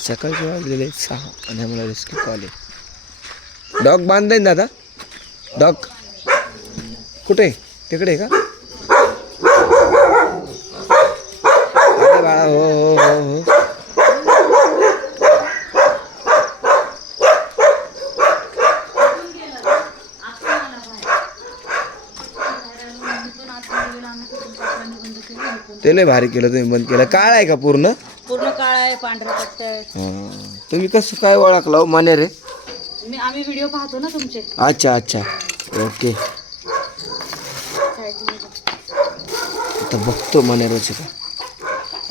सकाळचे वाजलेले आहेत सहा आणि आम्हाला रेस्क्यू कॉल आहे डॉग बांधताय दादा? डॉग कुठे? तिकडे आहे का अरे बाळा हो हो हो हो ते लय भारी केलं तुम्ही बंद केलं. काळ आहे का पूर्ण? पूर्ण काळा आहे पांढरा हा. तुम्ही कसं काय ओळखला हो? माने रे. मी आम्ही व्हिडिओ पाहतो ना तुमचे. अच्छा अच्छा. ओके. आता बघतो मनेरोचे का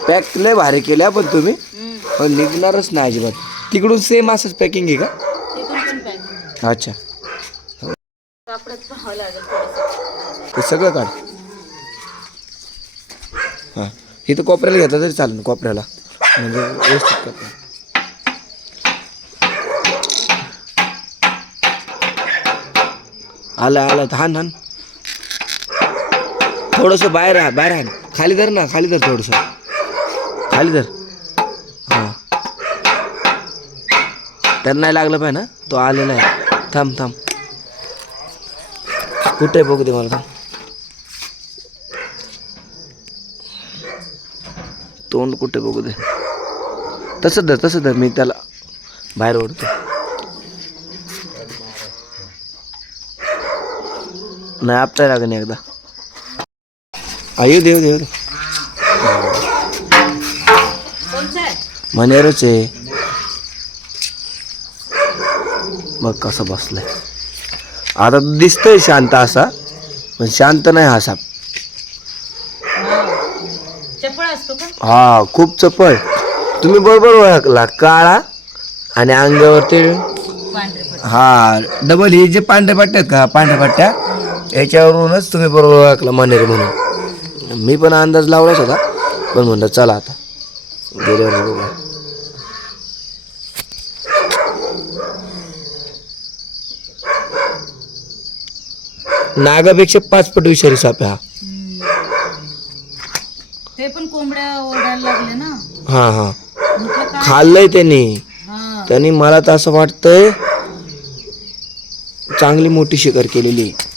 पॅक लय भारी केल्या पण तुम्ही. हम्म. पण निघणारच नाही अजिबात. तिकडून सेम असंच पॅकिंग आहे का? तिथून पण पॅक अच्छा. कापडात पाहावं लागेल थोडंसं. ते सगळं काढ. हां. इथं कोपऱ्याला घेतलं तरी चालेल कोपऱ्याला. म्हणजे व्यवस्थित करतो. आलं आलं. हान हान. थोडंसं बाहेर हा बाहेर हान. खाली धर ना खाली धर थोडंसं. खाली धर. हां. त्यांना नाही लागलं पाहिजे ना? तो आलेला आहे. थांब थांब. कुठे आहे बघू दे मला थांब. तोंड कुठे बघू दे. तसं धर तसं धर मी त्याला बाहेर ओढतो. नाही आपटाय लागेन एकदा. आ, देव देव दे आहे मनेरच आहे. बघ कसं बसलंय. आता दिसतंय शांत असा पण शांत नाही हा साप चपळ असतो का हा खूप चपळ. तुम्ही बरोबर ओळखला. काळा आणि अंगावरती हा डबल हे जे पांढऱ्या पट्ट्या आहेत का? पांढऱ्या पट्ट्या. याच्यावरूनच तुम्ही बरोबर ओळखला मनेर म्हणून. मी पण अंदाज लावलाच होता. पण म्हणलं चला आता. गेल्यावर बघा. नागापेक्षा पाच पट विषारी साप हा. ते पण कोंबड्या ओरडायला लागले ना. हा हा. म्हटलं काय? खाल्लंय त्यांनी. हा. त्यांनी मला तर असं वाटतंय चांगली मोठी शिकार केलेली. आहे.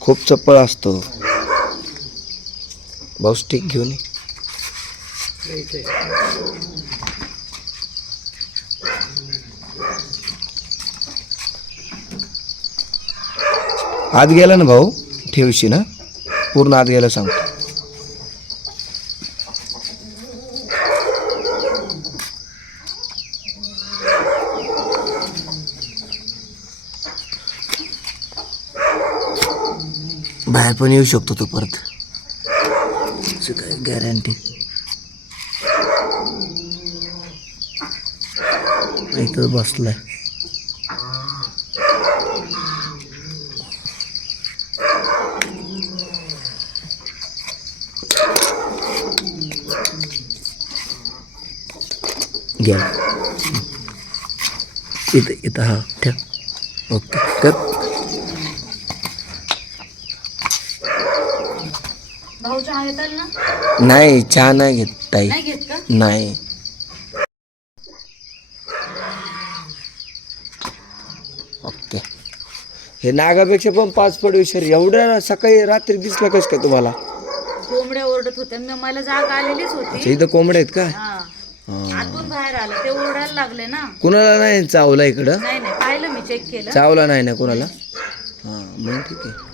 खूप चप्पळ असतो. भाऊ स्टिक घेऊन ये. आत गेला ना भाऊ? ठेवशी ना? पूर्ण आत घ्यायला सांगतो. बाहेर पण येऊ शकतो तो परत. काय गॅरंटी इथं बसलाय. घ्या. इथं इथं हा ठेव. ओके कर. नाही चहा नाही घेत ताई. नाही घेत का? नाही. ओके. हे नागापेक्षा पण पाच पड विषारी एवढ्या सकाळी रात्री दिसलं कसं काय तुम्हाला? कोंबड्या ओरडत होत्या. मी मला जाग आलेलीच होती. इथं कोंबडे आहेत का. आतून बाहेर आलं. ते ओरडायला लागले ना. कुणाला नाही चावला इकडं? नाही नाही. पाहिलं मी चेक केलं. चावला नाही ना कुणाला? हां मग ठीक आहे.